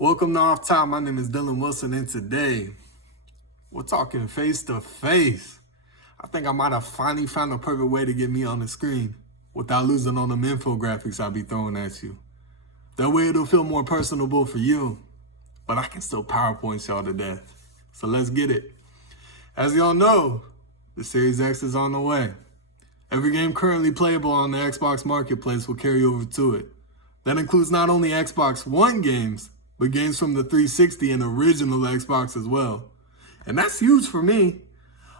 Welcome to Off Top. My name is Dylan Wilson, and today we're talking face to face. I think I might have finally found a perfect way to get me on the screen without losing on them infographics I'll be throwing at you. That way it'll feel more personable for you, but I can still PowerPoint y'all to death. So let's get it. As y'all know, the Series X is on the way. Every game currently playable on the Xbox Marketplace will carry over to it. That includes not only Xbox One games, but games from the 360 and original Xbox as well. And that's huge for me.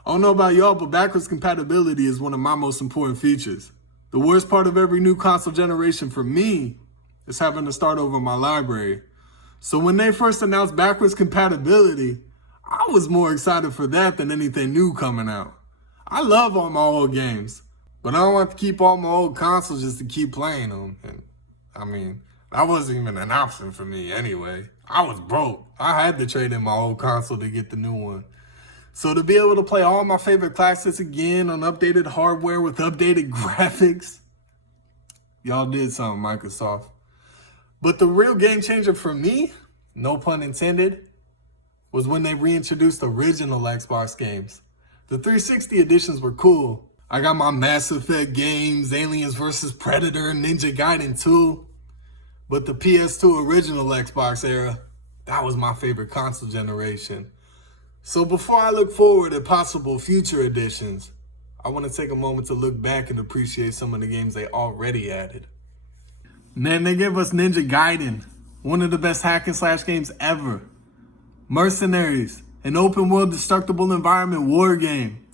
I don't know about y'all, but backwards compatibility is one of my most important features. The worst part of every new console generation for me is having to start over my library. So when they first announced backwards compatibility, I was more excited for that than anything new coming out. I love all my old games, but I don't want to keep all my old consoles just to keep playing them. And that wasn't even an option for me anyway. I was broke. I had to trade in my old console to get the new one. So to be able to play all my favorite classics again on updated hardware with updated graphics, y'all did something, Microsoft. But the real game changer for me, no pun intended, was when they reintroduced original Xbox games. The 360 editions were cool. I got my Mass Effect games, Aliens vs. Predator, Ninja Gaiden 2. But the PS2 original Xbox era, that was my favorite console generation. So before I look forward at possible future editions, I want to take a moment to look back and appreciate some of the games they already added. Man, they gave us Ninja Gaiden, one of the best hack and slash games ever. Mercenaries, an open world destructible environment war game.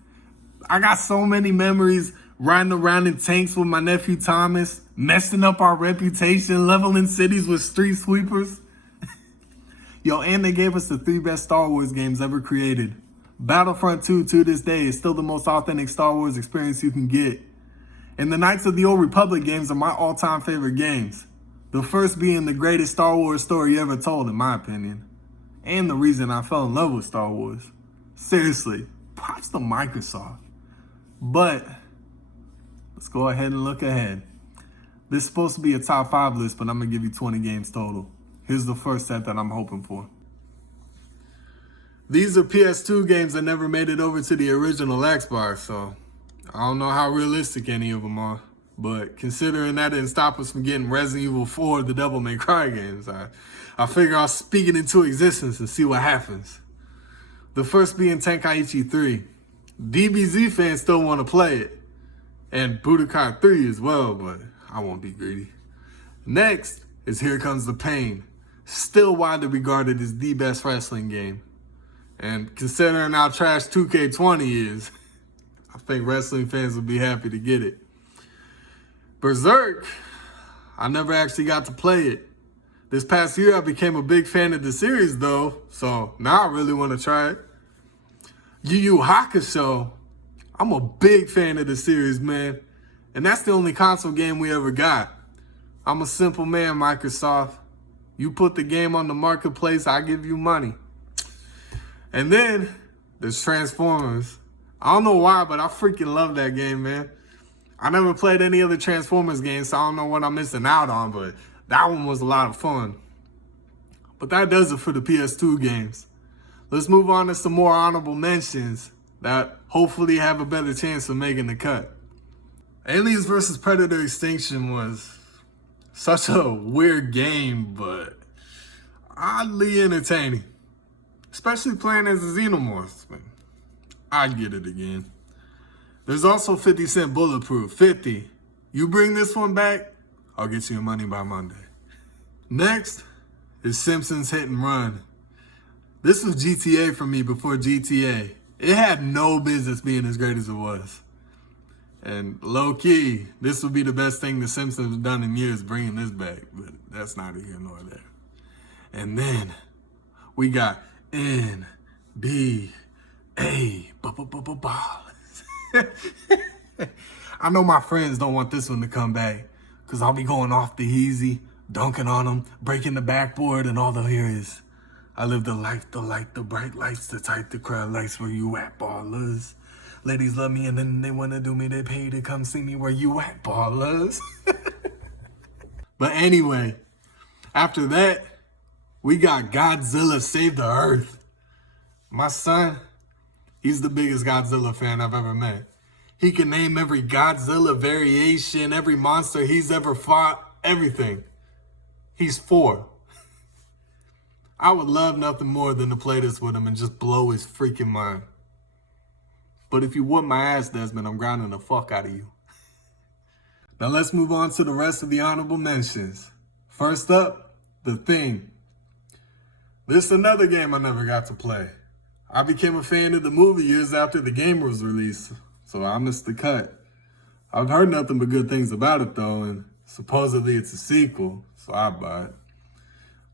I got so many memories riding around in tanks with my nephew Thomas, messing up our reputation, leveling cities with street sweepers. Yo, and they gave us the 3 best Star Wars games ever created. Battlefront 2 to this day is still the most authentic Star Wars experience you can get. And the Knights of the Old Republic games are my all-time favorite games. The first being the greatest Star Wars story ever told, in my opinion. And the reason I fell in love with Star Wars. Seriously, props to Microsoft. But let's go ahead and look ahead. This is supposed to be a top 5 list, but I'm going to give you 20 games total. Here's the first set that I'm hoping for. These are PS2 games that never made it over to the original Xbox, so I don't know how realistic any of them are. But considering that didn't stop us from getting Resident Evil 4, the Devil May Cry games, I figure I'll speak it into existence and see what happens. The first being Tenkaichi 3. DBZ fans still want to play it. And Budokai 3 as well, but I won't be greedy. Next is Here Comes the Pain. Still widely regarded as the best wrestling game. And considering how trash 2K20 is, I think wrestling fans will be happy to get it. Berserk, I never actually got to play it. This past year I became a big fan of the series though, so now I really want to try it. Yu Yu Hakusho, I'm a big fan of the series, man. And that's the only console game we ever got. I'm a simple man, Microsoft. You put the game on the marketplace, I give you money. And then there's Transformers. I don't know why, but I freaking love that game, man. I never played any other Transformers games, so I don't know what I'm missing out on, but that one was a lot of fun. But that does it for the PS2 games. Let's move on to some more honorable mentions that hopefully have a better chance of making the cut. Aliens vs. Predator Extinction was such a weird game, but oddly entertaining. Especially playing as a xenomorph. I'd get it again. There's also 50 Cent Bulletproof. 50. You bring this one back, I'll get you your money by Monday. Next is Simpsons Hit and Run. This was GTA for me before GTA. It had no business being as great as it was. And low-key, this would be the best thing The Simpsons have done in years, bringing this back. But that's neither here nor there. And then we got NBA. I know my friends don't want this one to come back because I'll be going off the easy, dunking on them, breaking the backboard, and all they'll hear is, I live the life, the light, the bright lights, the tight, the crowd lights, where you at, ballers? Ladies love me and then they want to do me, they pay to come see me, where you at, ballers? But anyway, after that, We got Godzilla Save the Earth. My son, he's the biggest Godzilla fan I've ever met. He can name every Godzilla variation, every monster he's ever fought, everything. He's 4. I would love nothing more than to play this with him and just blow his freaking mind. But if you whoop my ass, Desmond, I'm grounding the fuck out of you. Now let's move on to the rest of the honorable mentions. First up, The Thing. This is another game I never got to play. I became a fan of the movie years after the game was released, so I missed the cut. I've heard nothing but good things about it though, and supposedly it's a sequel, so I buy it.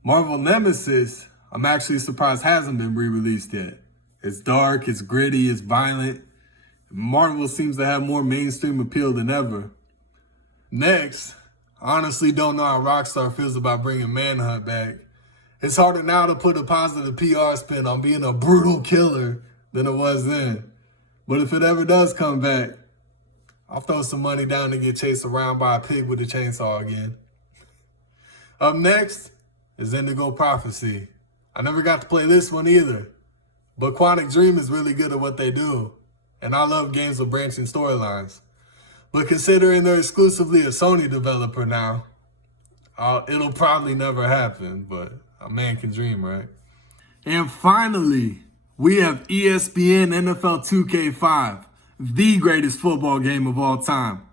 Marvel Nemesis, I'm actually surprised hasn't been re-released yet. It's dark, it's gritty, it's violent. Marvel seems to have more mainstream appeal than ever. Next, I honestly don't know how Rockstar feels about bringing Manhunt back. It's harder now to put a positive PR spin on being a brutal killer than it was then. But if it ever does come back, I'll throw some money down to get chased around by a pig with a chainsaw again. Up next is Indigo Prophecy. I never got to play this one either, but Quantic Dream is really good at what they do, and I love games with branching storylines. But considering they're exclusively a Sony developer now, it'll probably never happen, but a man can dream, right? And finally, we have ESPN NFL 2K5, the greatest football game of all time.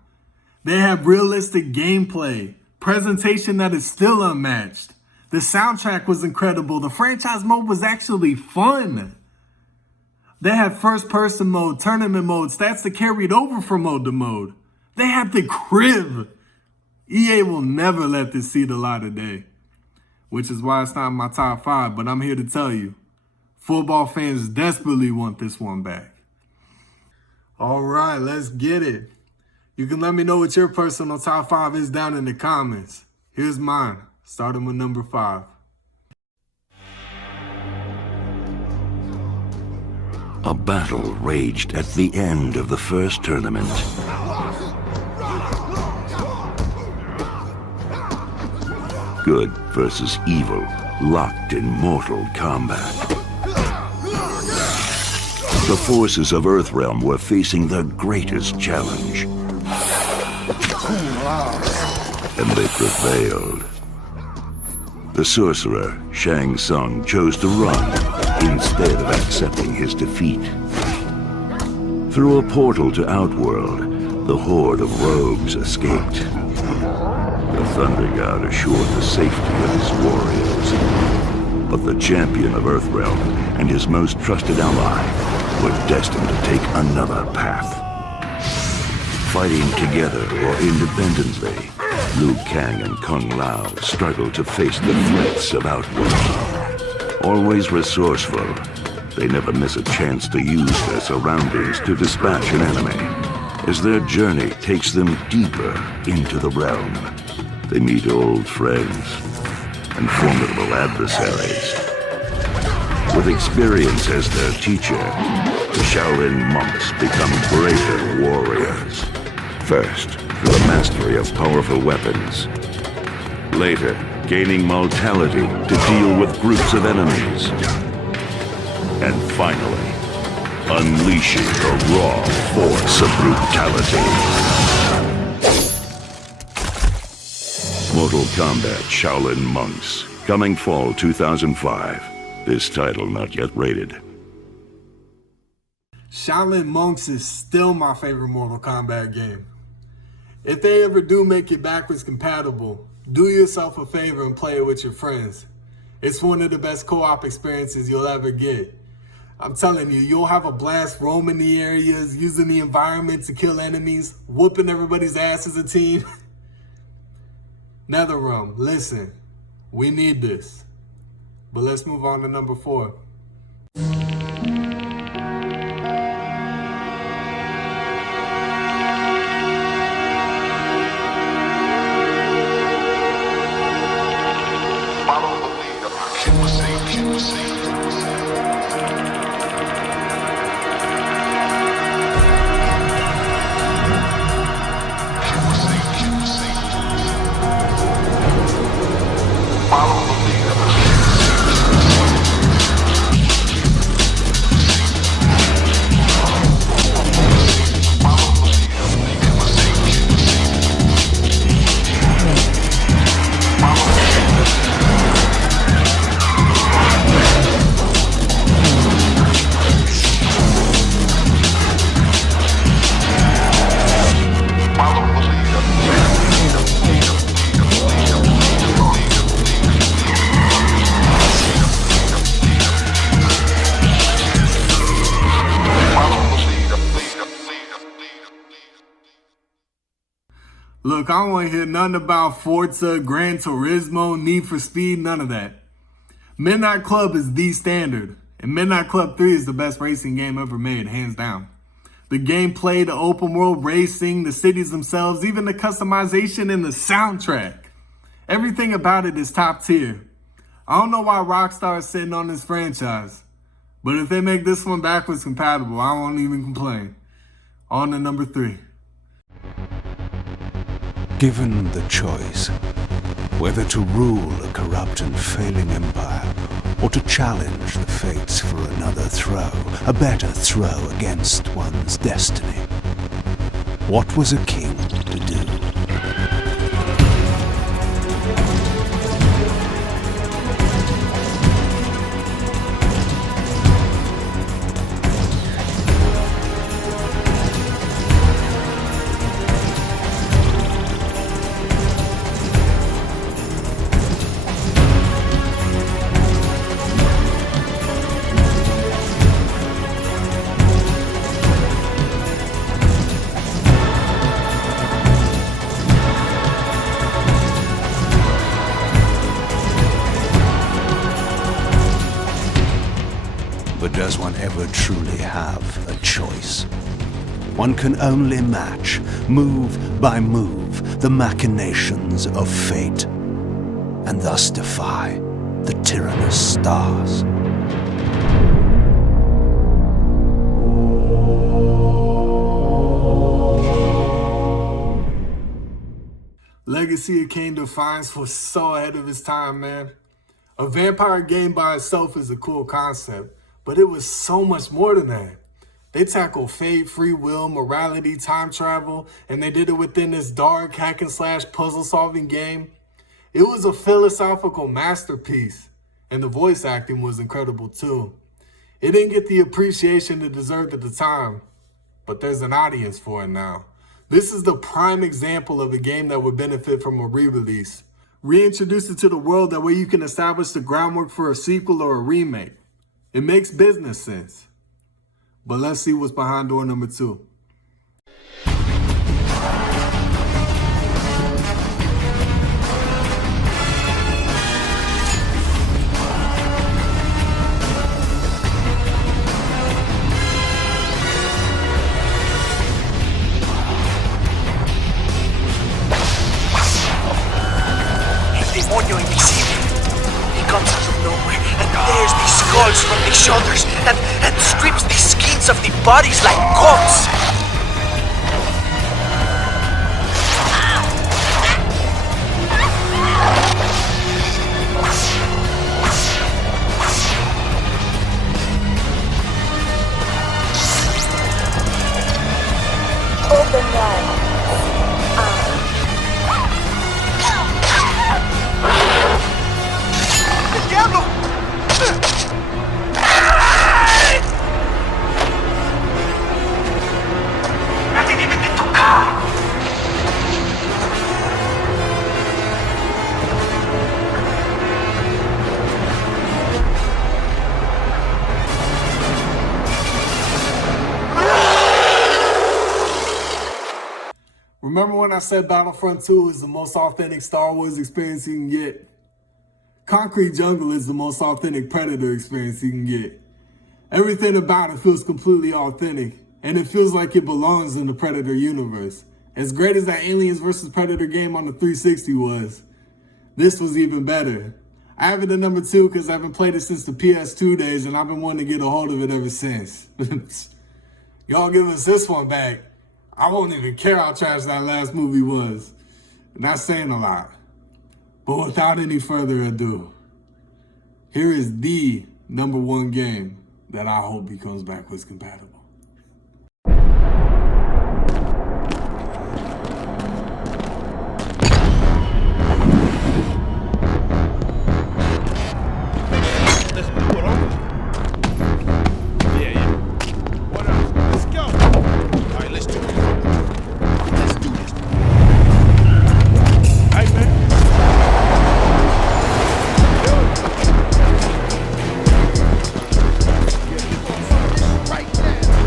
They have realistic gameplay, presentation that is still unmatched. The soundtrack was incredible. The franchise mode was actually fun. They have first-person mode, tournament mode, stats that carried over from mode to mode. They have the crib. EA will never let this see the light of day, which is why it's not in my top 5, but I'm here to tell you, football fans desperately want this one back. All right, let's get it. You can let me know what your personal top 5 is down in the comments. Here's mine, starting with number 5. A battle raged at the end of the first tournament. Good versus evil, locked in mortal combat. The forces of Earthrealm were facing the greatest challenge. And they prevailed. The sorcerer, Shang Tsung, chose to run instead of accepting his defeat. Through a portal to Outworld, the horde of rogues escaped. The Thunder God assured the safety of his warriors. But the champion of Earthrealm and his most trusted ally were destined to take another path. Fighting together or independently, Liu Kang and Kung Lao struggled to face the threats of Outworld. Always resourceful, they never miss a chance to use their surroundings to dispatch an enemy. As their journey takes them deeper into the realm, they meet old friends and formidable adversaries. With experience as their teacher, the Shaolin monks become greater warriors. First, through the mastery of powerful weapons. Later, gaining mortality to deal with groups of enemies. And finally, unleashing the raw force of brutality. Mortal Kombat Shaolin Monks, coming fall 2005. This title not yet rated. Shaolin Monks is still my favorite Mortal Kombat game. If they ever do make it backwards compatible, do yourself a favor and play it with your friends. It's one of the best co-op experiences you'll ever get. I'm telling you, you'll have a blast roaming the areas, using the environment to kill enemies, whooping everybody's ass as a team. NetherRealm, listen, we need this. But let's move on to number 4. Follow the leader. Look, I don't want to hear nothing about Forza, Gran Turismo, Need for Speed, none of that. Midnight Club is the standard, and Midnight Club 3 is the best racing game ever made, hands down. The gameplay, the open world racing, the cities themselves, even the customization and the soundtrack. Everything about it is top tier. I don't know why Rockstar is sitting on this franchise, but if they make this one backwards compatible, I won't even complain. On to number 3. Given the choice, whether to rule a corrupt and failing empire, or to challenge the fates for another throw, a better throw against one's destiny, what was a king to do? But does one ever truly have a choice? One can only match, move by move, the machinations of fate, and thus defy the tyrannous stars. Legacy of Kain Defiance was so ahead of its time, man. A vampire game by itself is a cool concept, but it was so much more than that. They tackled fate, free will, morality, time travel, and they did it within this dark hack and slash puzzle solving game. It was a philosophical masterpiece, and the voice acting was incredible too. It didn't get the appreciation it deserved at the time, but there's an audience for it now. This is the prime example of a game that would benefit from a re-release. Reintroduce it to the world, that way you can establish the groundwork for a sequel or a remake. It makes business sense. But let's see what's behind door number 2. Demonio invisible. He comes out of nowhere and tears these skulls from the shoulders and strips the skins of the bodies like coats. Open wide. ¡Diablo! Remember when I said Battlefront 2 is the most authentic Star Wars experience you can get? Concrete Jungle is the most authentic Predator experience you can get. Everything about it feels completely authentic, and it feels like it belongs in the Predator universe. As great as that Aliens vs. Predator game on the 360 was, this was even better. I have it at number 2 because I haven't played it since the PS2 days, and I've been wanting to get a hold of it ever since. Y'all give us this one back, I won't even care how trash that last movie was. Not saying a lot. But without any further ado, here is the number 1 game that I hope becomes backwards compatible. Let's do it, huh? Yeah. What else? Let's go. All right, let's do it. Let's do this. Hey, man. Right now.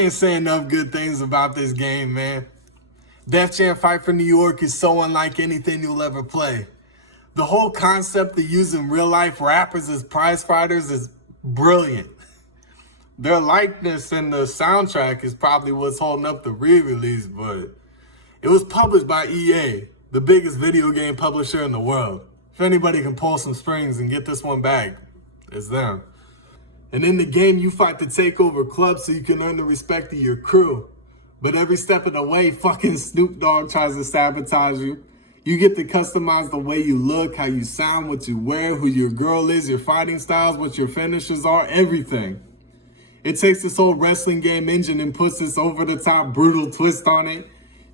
can't say enough good things about this game, man. Def Jam Fight for New York is so unlike anything you'll ever play. The whole concept of using real-life rappers as prize fighters is brilliant. Their likeness in the soundtrack is probably what's holding up the re-release, but it was published by EA, the biggest video game publisher in the world. If anybody can pull some strings and get this one back, it's them. And in the game, you fight to take over clubs so you can earn the respect of your crew. But every step of the way, fucking Snoop Dogg tries to sabotage you. You get to customize the way you look, how you sound, what you wear, who your girl is, your fighting styles, what your finishers are, everything. It takes this whole wrestling game engine and puts this over-the-top brutal twist on it.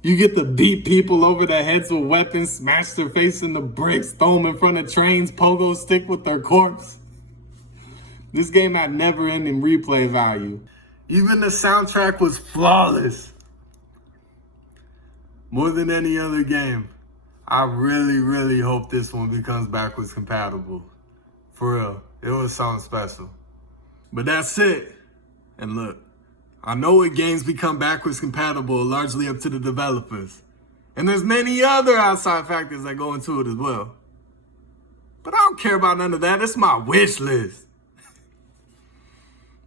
You get to beat people over their heads with weapons, smash their face into bricks, throw them in front of trains, pogo stick with their corpse. This game had never-ending replay value. Even the soundtrack was flawless. More than any other game, I really, really hope this one becomes backwards compatible. For real, it was something special. But that's it. And look, I know what games become backwards compatible are largely up to the developers. And there's many other outside factors that go into it as well. But I don't care about none of that. It's my wish list.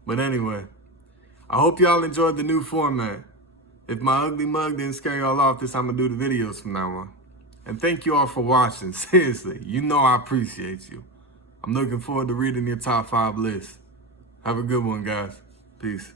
But anyway, I hope y'all enjoyed the new format. If my ugly mug didn't scare y'all off, this I'm gonna do the videos from now on. And thank you all for watching. Seriously, you know I appreciate you. I'm looking forward to reading your top 5 list. Have a good one, guys. Peace.